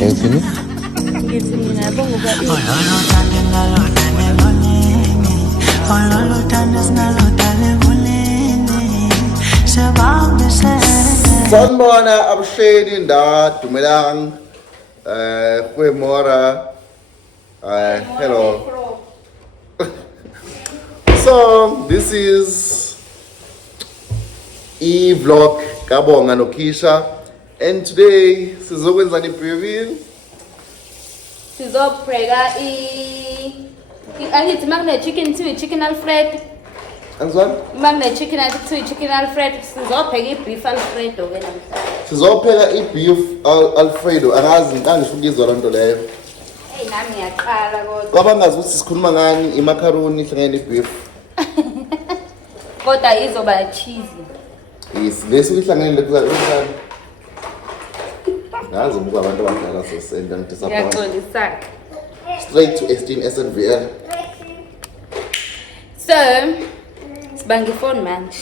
Ethini? Ngithi mina yabonga ukuba Sanibona abuhleli nda Dumelang goeiemôre. Hello. So this is vlog Kabonga Nokisha, and today sizokwenza ni-preview. sizopheka angithi makune chicken to chicken alfredo. Anzwana? Makune chicken to chicken alfredo sizopheka i-beef alfredo ke namhlanje. Sizopheka i-beef alfredo. Angisho ukuyizwa loo nto leyo. Hey nami ngiyaqala kodwa. Kwabangazi ukuthi sikhuluma ngani, imacaroni ihlangene ne-beef. Kodwa izoba cheesy. Yes, lesi kuhlanganile kulani. Ngazi ukuba abantu abadala sosenda ngidisappoint. Ngiyaxolisana. Straight to Esteem SNVL. So, sibange phone manje.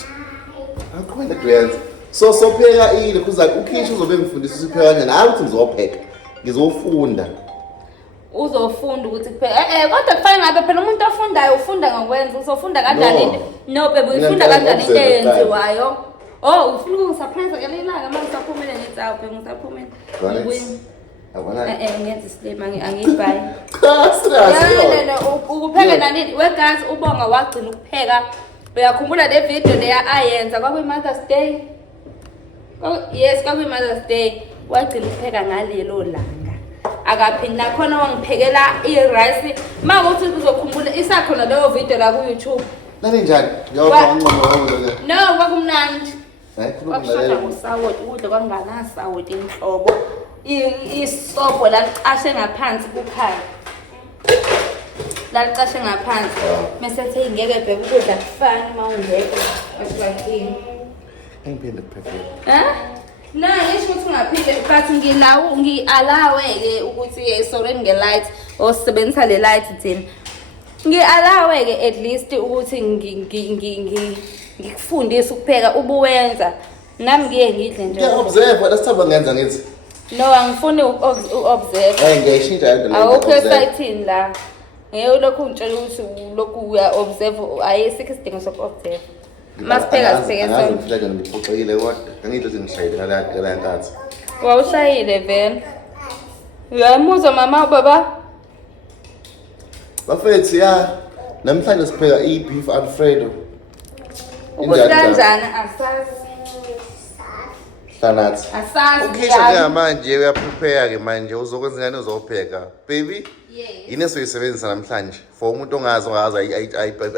Akhona kuyenza. So sopheka ile kuza ukhisha uzobe ngifundisa usipheka kanjani. Hayi ukuthi ngizopheka. Ngizofunda. Uzofunda ukuthi kuphela kodwa kufanele ngabe phela umuntu ofundayo ufunda ngokwenza uzofunda kanjani into no baby uyifunda kanjani into eyenziwayo ufuna ukungisurprise ngelinye ilanga manje usaphumile ngithi awu baby ngisaphumile ngwini Abona ngenza isilima angiyibhayi serious ukupheka nani wegazi ubonga wagcina ukupheka uyakhumbula le video leya ayenza kwakuyi Mother's Day yes kwakuyi Mother's Day wagcina ukupheka ngalelo langa akaphindi nakhona wangiphekela i-rice mawuthi uzokhumbula isakhona leyo video la ku YouTube nani njani ngiyawuba ngqondo no kwakumnandi hayikhuluma kwakushoda ngosawoti ukudla kwanganasawoti inhlobo isobho laqashe ngaphansi kukhaya laqashe ngaphansi mesethe ingeke bheka ukudla kufani mawungeke asibakini engiphinde kuphefela no ngisho ukuthi ungaphinde but ngi-alawe-ke ukuthi sorry nge-light osebenzisa le light thina ngi-alawe-ke at least ukuthi ngikufundise ukupheka ubuwenza nami ngiye ngidle nje observe lasithaba ngenza ngithi no angifuni uku-observe ngiyayishintsha lento awukho esayithini la ngeke ulokhu ungitshela ukuthi ulokhu uya-observe ayisikho isidingo soku-observe masipheka sipheke sonke ngifika ngiphoxekile kodwa ngangidle sengishayile ngala nkathi wawushayile vele uyamuzwa mama ubaba bafethu ya namhlanje sipheka i-beef alfredo ukuthi kanjani asazi hlanathi asazi ukhisha njengamanje uyaprepare ke manje uzokwenza ngani uzopheka baby yini esiyoyisebenzisa namhlanje for umuntu ongazi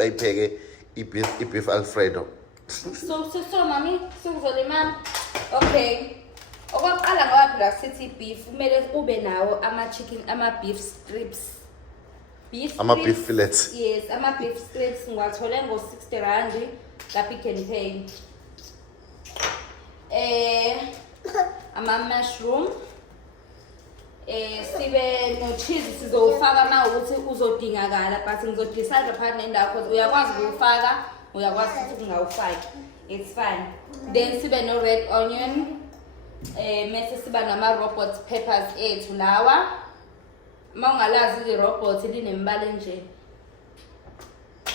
ayipheke i-beef alfredo so mami sikuzolimama okay okokuqala ngoba phela sithi beef kumele ube nawo ama-beef strips ama-beef fillets yes ama-beef strips ngiwathole ngo-60 rand lapho i-Can Pay ama-mushroom sibe no-cheese sizowufaka uma ukuthi uzodingakala but ngizodecide phakathi nendawo because uyakwazi ukuwufaka uyakwazi ukuthi ungawufaki it's fine then sibe no-red onion mese siba nama-robot peppers ethu lawa uma ungalazi i-robot linembala enje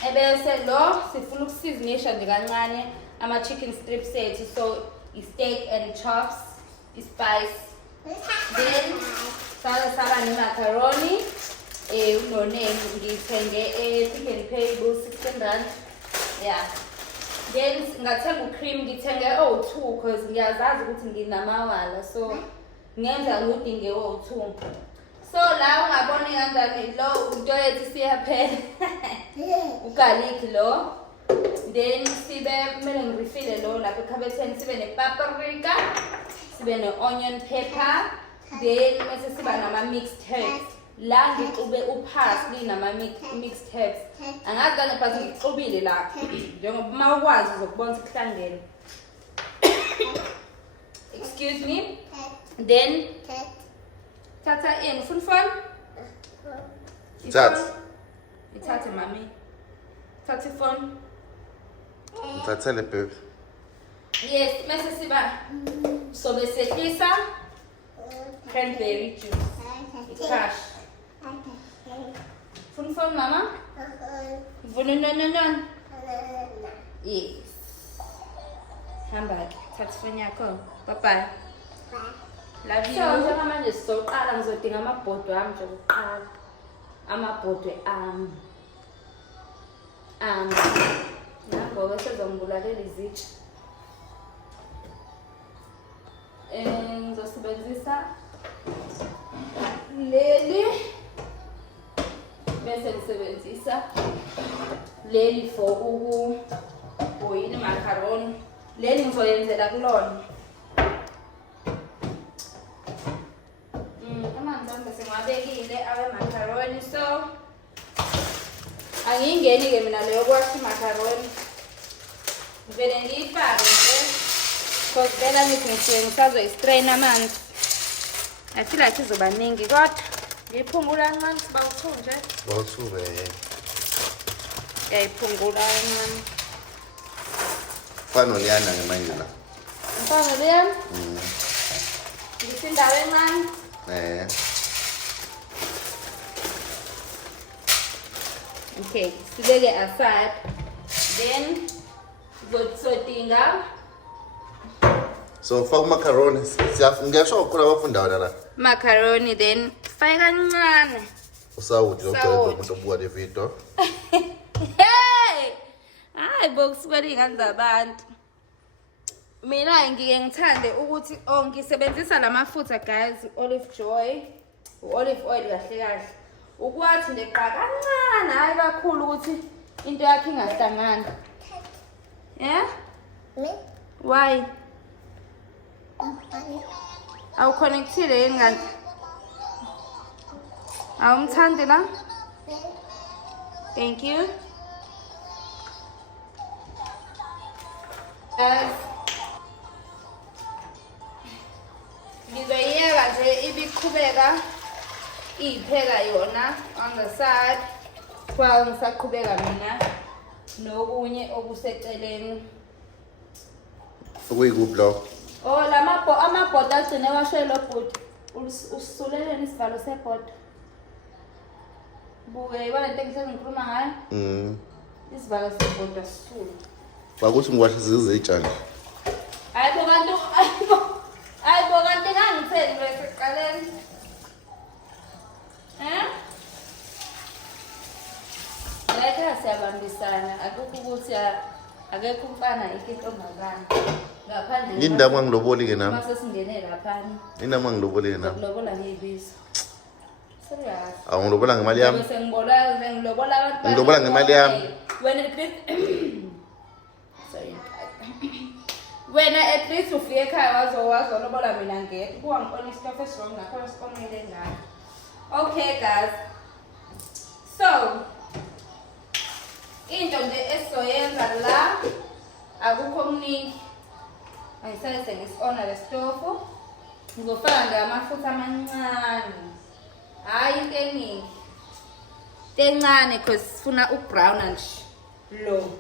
ebese lo sifuna ukusizinisha nje kancane ama-chicken strips ethu so i-steak and chops i-spice then saba ne-macaroni unoneni ngithenge Pick n Pay ku-16 rand yeah then ngathenga u-cream ngithenge o2 because ngiyazazi ukuthi nginamawala so ngenza ngudinge o2 so la ungaboni kanjani lo into yethu siyaphela ugarlic lo then sibe kumele ngirefile lo lapha ekhabetheni sibe ne-paprika sibe ne-onion pepper then mase siba nama-mixed herbs la ngixube uparsley nama-mixed herbs angazi kane but ngixubile la njengoba uma ukwazi uzokubona ukuthi kuhlangene excuse me then thatha ini ufuna ifoni ithathe mami thatha ifoni ngithathele baby yes mase siba sobe sehlisa cranberry juice Crush. Fun mama. Vununununun. Yes. Hamba ke. Thatha ifoni yakho. Bye bye. Love you. So njengamanje sizoqala ngizodinga amabhodwe ami nje kuqala. Amabhodwe ami. Nangoba sezongibulalela izici. Ngizosebenzisa leli bese ngisebenzisa leli for boil macaroni. Leli ngizoyenzela kulona. Amanzi ami bese ngiwabekile awe macaroni, so angiyingeni ke mina leyo kwathi macaroni. Ngivele ngiyifake nje because vela ngisuke ngisazoyi-strain amanzi. I feel like izoba ningi kodwa ngiyiphungula kancane bawuthunje. Bawuthube. Ngiyayiphungula kancane. Fano liyana manje la. Mfana liyana? Ngisindawo encane. Okay, sibeke aside. Then ngizodinga. So faka macaroni. Ngiyasho ukukhula abafundayo la. Macaroni then faka kancane. Usawuthi lokho umuntu obuka le video. Hey! Hayi bokusibela ingane zabantu. Mina ngike ngithande ukuthi ngisebenzisa lamafutha guys, olive joy, olive oil kahle kahle. Ukwathi nje qa kancane hayi kakhulu ukuthi into yakhe ingahlangani. Yeah? Why? Awu connectile yini kanti? Awumthandi la? Thank you. Ngizoyiyeka nje ibiqhubeka iyipheka yona on the side while ngisaqhubeka mina nokunye okuseceleni. Ukuyikuphi lo? Oh amabhodo agcine washe lo bhodo. Usuleleni isivalo sebhodo. Buke ibona into engisengikhuluma ngayo. Isivalo sebhodo asisulu. Bakuthi ngiwahle zizitshana. Hayibo kanti ngangitheni bese siqaleni. Leka siyabambisana akukho ukuthi akekho umfana ikintombazana. Ngaphandle Indaba ngiloboli ke nami. Mase singene laphana. Indaba ngiloboli ke nami. Lobola ngeyibizo. Serious. Ngilobola ngemali yami. Bese ngilobola abantu. Ngilobola ngemali yami. Wena at least ufike ekhaya wazolobola mina ngeke. Kuwa ngibona isitofu esirong nakhona sikomile ngani. Okay guys. So into nje esizoyenza la akukho okuningi. Angisase ngisi-ona le stofu. Ngizofaka nje amafutha amancane. Hayi into eningi. Tencane because sifuna ubrown nje lo.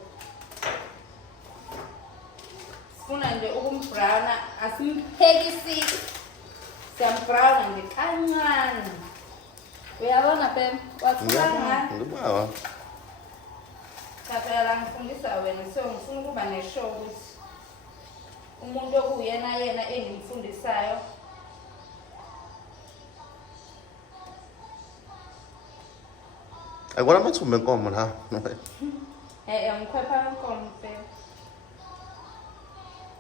Sifuna nje ukumbrown, asimphekisisi. Siyambrown nje kancane. Uyabona Pem? Wathula Ngibona. Phela ngifundisa wena so ngifuna ukuba neshow ukuthi umuntu okuyena yena engimfundisayo Agora mathumbe enkomo la. Ngikhwepha inkomo Pem.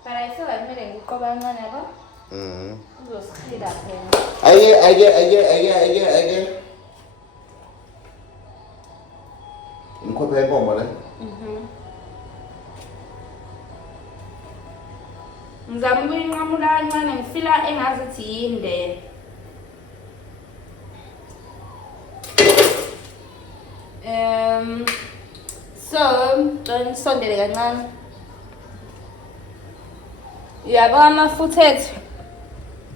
But I feel like kumele ngiqoba kancane yabo. Uzosikhila phela. Ake. Ngikhwepha enkomo la. Ngizama ukuyinqamula kancane ngifila engazithi yinde. So, ngisondele kancane. Yabo amafutha ethu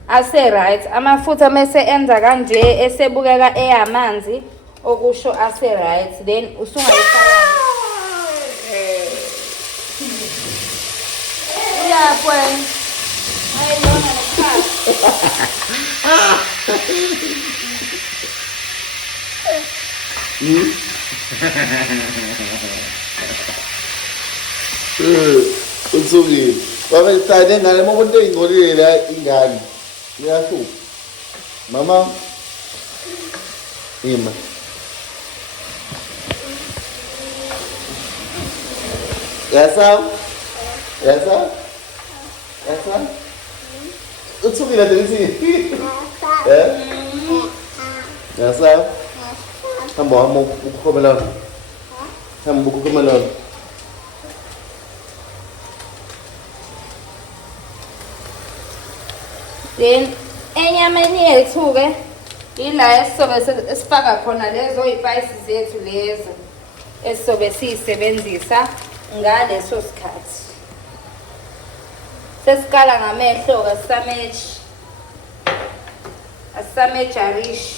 ase right. Amafutha mase enza kanje esebukeka eyamanzi okusho ase right. Then usungayifaka. Yeah, pues. Ay, no, Uthukile. Wabethanda ingane uma umuntu eyingcolile la ingane. Iyahlupa. Mama. Ima. Yasa? Uthukile nje. Yasa? Hamba ukukhomelana. Hamba ukukhomelana. Then enyameni yethu-ke ila esizobe esifaka khona lezo iy'payisi zethu lezo esizobe siy'sebenzisa ngaleso sikhathi. Sesikala ngamehlo-ke asisamejarishi.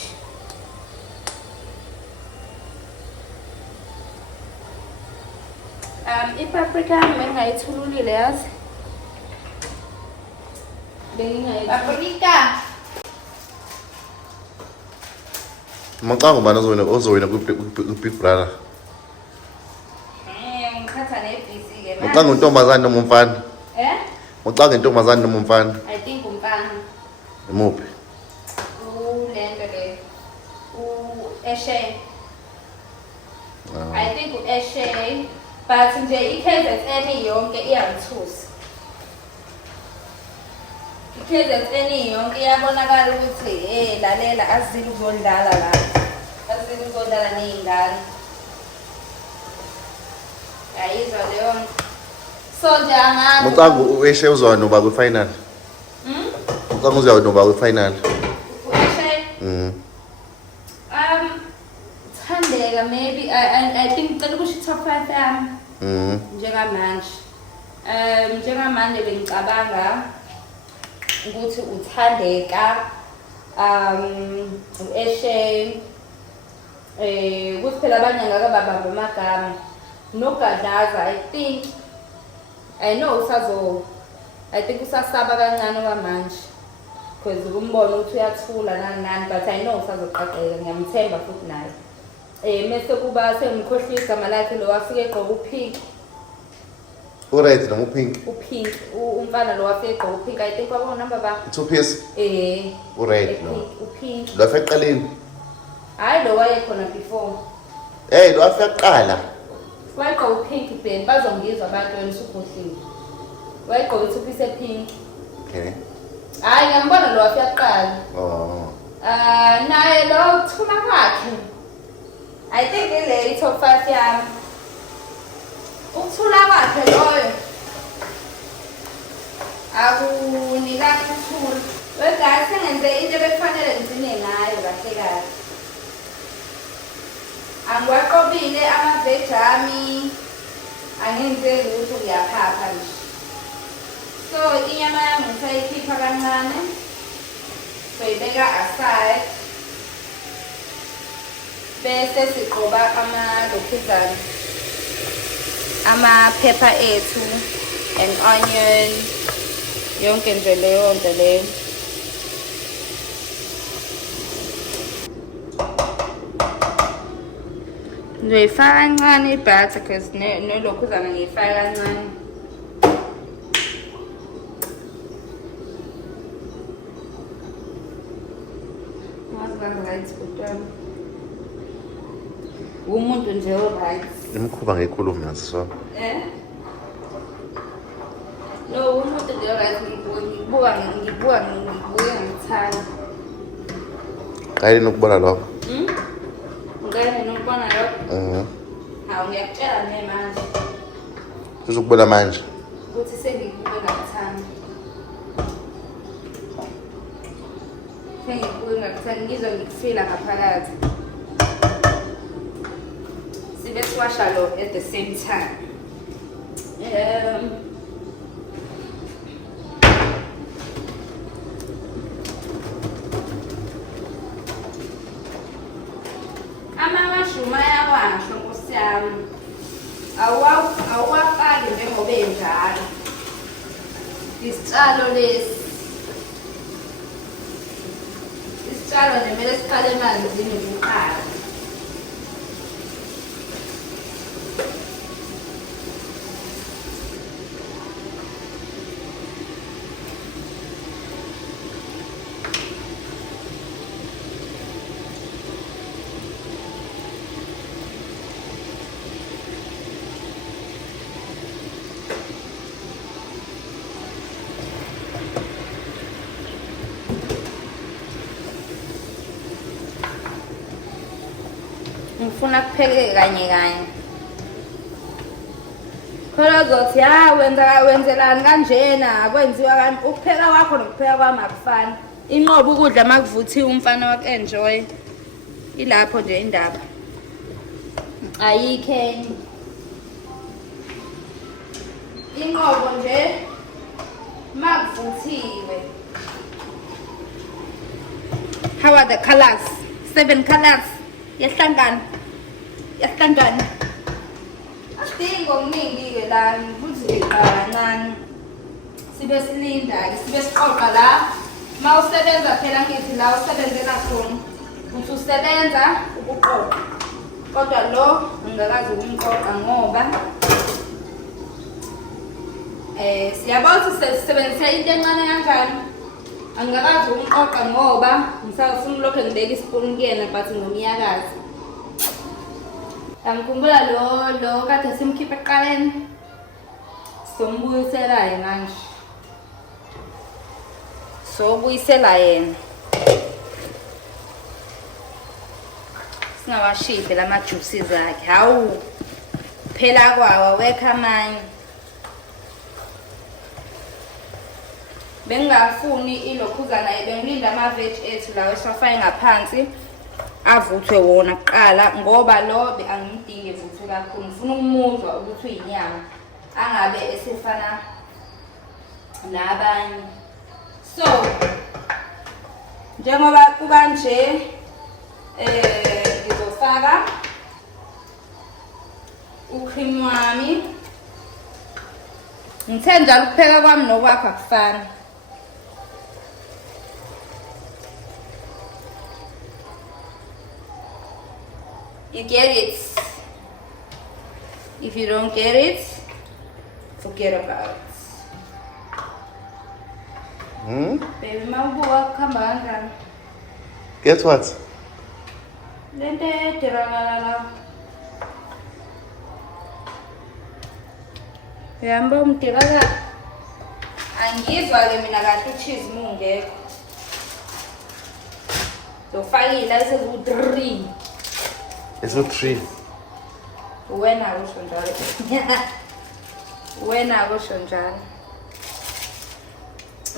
Ipaprika yami bengingayithululile yazi. Paprika. Maqanga ubani ozowina ku-Big Brother? Ngikhatha nebhizi-ke. Maqanga untombazane noma umfana? Maqanga intombazane noma umfana? I think umfana. Imuphi? Lento le. U-Eshe. I think u-Eshe. But nje i-KZN yonke iyangithusa. I-KZN yonke iyabonakala ukuthi lalela azile ukuzodlala la. Azile ukuzodlala ney'ngane. Yayizwa leyo nto. So nje angazi. Maqanga u-Eshe uzwa noba kwi-final? Maqanga uzwa noba kwi-final? U-Eshe? Thandeka maybe I think ngicela ukusho i-top 5 yami. Njengamanje. Njengamanje bengicabanga ukuthi uThandeka, u-Eshe, ukuthi phela abanye ngake babamba amagama. NoGadaza, I think usasaba kancane kwamanje. Because ukumbona ukuthi uyathula nani, but I know usazoqaqeka, ngiyamthemba futhi naye. Mese kuba sengikhohlisa igama lakhe lo wafike egqoka upink. U-red noma upink? Upink, umfana lo wafike egqoka upink. I think kwabo number ba? 2 piece? U-red no. Upink. Lo wafike eqaleni? Hayi lo wayekhona before. Lo wafike kuqala. Wayegqoka upink Ben, bazongizwa abantu wena usukhohlile. Wayegqoka 2 piece epink. Okay. Hayi ngiyambona lo wafike kuqala. Naye lo ukuthula kwakhe. I think ile top 5 yami. Ukuthula kwakhe loyo. Akunika ukuthula. Wega sengenze into ebefanele ngizine ngayo kahle kahle. Angiwaqobile ama-veg ami. Angenzeli ukuthi uyaphapha nje. So inyama yami ngisayikhipha kancane. Soyibeka aside. Bese siqoba ama-lokhuzana, ama-pepper ethu and onion, yonke nje leyo nto leyo. Ngizoyifaka kancane i-butter because nolokhuzana ngiyifaka kancane. Ngazibamba right kodwa. Umuntu nje o-right. Imikhuba ngiyikhuluma nazo so. No, umuntu nje o-right ngibuka ngithanda. Kayini nokubona lokho? Ngane nokubona lokho? Hawu ngiyakutshela nje manje. Uzokubona manje? Ukuthi sengikubuke ngakuthanda. Sengikubuke ngakuthanda ngizwe ngikufila ngaphakathi. Let's wash our load at the same time. Amawashuma ayawasho Nkosi yami. Awuwafaki njengoba enjalo. Isitshalo lesi. Isitshalo nje kumele siqale emanzini kuqala. ngifuna kupheke kanye kanye. Khona zothi wenzelani kanjena kwenziwa kanti ukupheka kwakho nokupheka kwami akufani. Inqobo ukudla makuvuthiwe umfana wakho enjoy. Ilapho nje indaba. Ayikho. Inqobo nje makuvuthiwe. How are the colors? 7 colors. Yahlangana. Asidingo okuningi-ke la kuthi kancane. Sibe silinda-ke, sibe siqoqa la. Ma usebenza phela ngithi la usebenzela khona. Uthi usebenza ukuqoqa. Kodwa lo ngingakazi ukumqoqa ngoba siyabona ukuthi sisebenzisa into encane kanjani. Angikazi ukumqoqa ngoba ngisafuna lokho ngibeka isipuni kuyena but ngomnyakazi. Angikhumbula lo kade simkhipha eqaleni. Sombuyisela yena manje. Sobuyisela yena. Singawashiphi lama juices akhe. Hawu. Phela kwawa wekha amanye. Bengafuni ilokhuzana bengilinda ama veg ethu lawo esifake ngaphansi avuthwe wona kuqala ngoba lo angimdingi evuthwe kakhulu. Ngifuna ukumuzwa ukuthi uyinyama angabe esefana nabanye. So njengoba kanje ngizofaka ucream wami. Ngithe njalo ukupheka kwami nokwakho akufani. You get it. If you don't get it, forget about it. Baby, mabuwa kambanga. Get what? Lente terangala. Yamba umtiraga. Angizwa ke mina kahle cheese mungekho. Zofakila esezu3. It's not 3. Wena akusho njalo. Wena akusho njalo.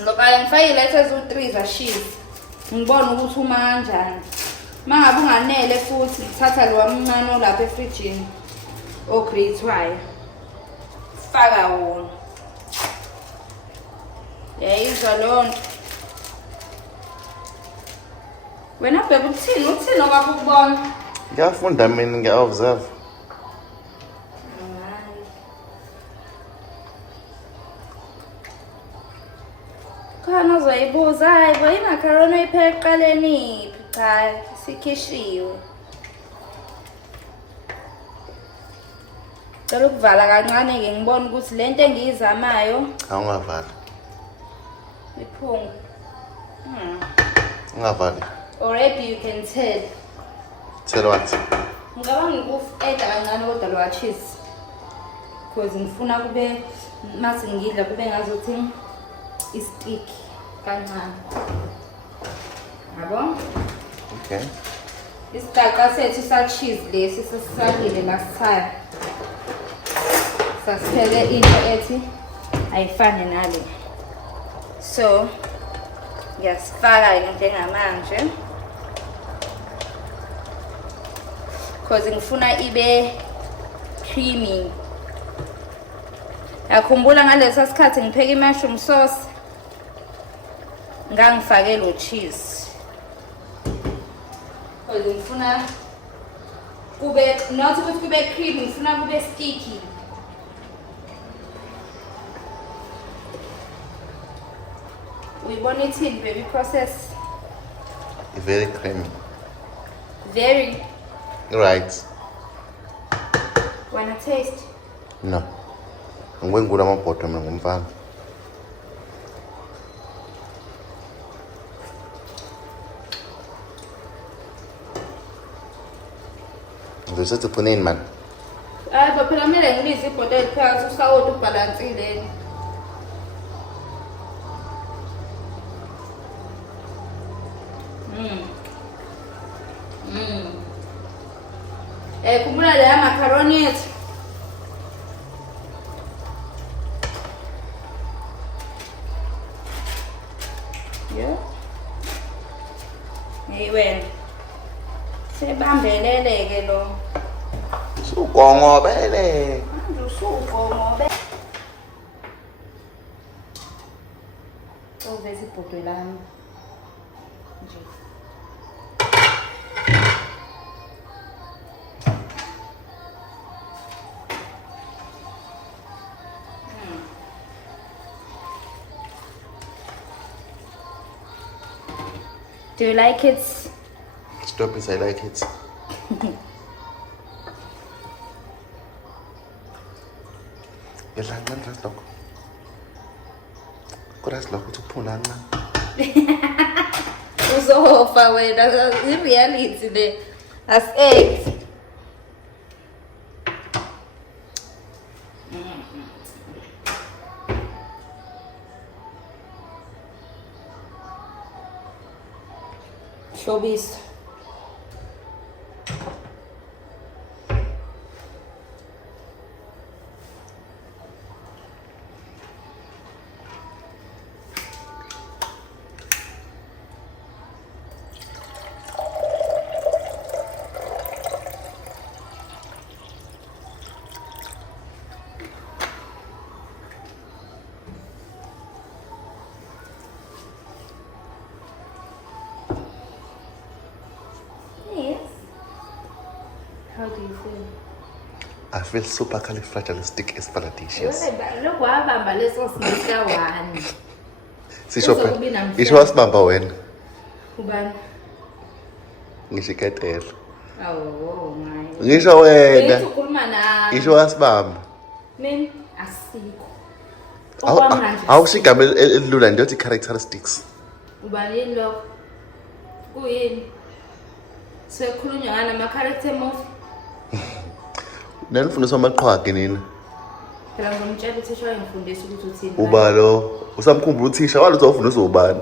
Ngoba ngifakile esezu3 za cheese. Ngibona ukuthi uma kanjani. Mangabe unganele futhi ngithatha lo wamncane olapha efrijini. Ogrethwayo. Faka wona. Yayizwa lonto. Wena bheka uthini okwakho ukubona? Ngiyafunda mina ngiya-observe. Khona uzoyibuza hayi bo imacaroni oyipheka eqaleni cha sikhishiwe. Cela ukuvala kancane-ke ngibone ukuthi lento engiyizamayo Awungavali. iphunga. Ungavali. Already you can tell. Tell what? Ngicabanga uku-add-a kancane kodwa lo cheese. Because ngifuna kube mase ngidla kube ngazuthi istick kancane. Yabo? Okay. Isigaqa sethu sa cheese lesi sesisakile last time. Sasiphele into ethi ayifane nale. So ngiyasifaka into engamanje. Because ngifuna ibe creamy. Yakhumbula ngalesa sikhathi ngipheka i-mushroom sauce ngangifake lo cheese. Because ngifuna kube not ukuthi kube creamy, ngifuna kube sticky. Uyibona ithini baby process? Very creamy. Very. Right. Wanna taste? No. Ngikwengulo amabhodo mina ngumfana. Ngizosethi uphuneni man. Hayi phela kumele ngibize ibhodo eliphakathi usawoti ubhalansile. Khumbula leya macaroni yethu. Yeah. Hey wena. Sebambelele ke lo. Sugongobele. Manje usugomobe. Uveza ibhodwe lami. Nje. Do you like it? Stop it, I like it. Yedlanga ndras lokho. Kuras lokho uphuna nqa. Uzofa wena, i-reality le. As-act. Showbiz. Yes. How do you feel? I feel supercalifragilisticexpialidocious. Look, wahamba leso sika one. Sisho Kuzokuba phela. namhlanje. Isho wasibamba wena. Ubani? Ngisho iketela. Oh, my. Ngisho wena. Ukhuluma nami. Isho wasibamba. Mina asikho. Awu Okwamanje. awushigama elilula nje uthi characteristics. Ubani yini lokho? Kuyini? Sekhulunywa ngana ama-character movie. Nanifundiswa amaqhwagi nina. Phela ngomtshela uthisha wayengifundisa ukuthi uthini. Uba lo usamkhumbula uthisha waluthi awufundiswa ubani.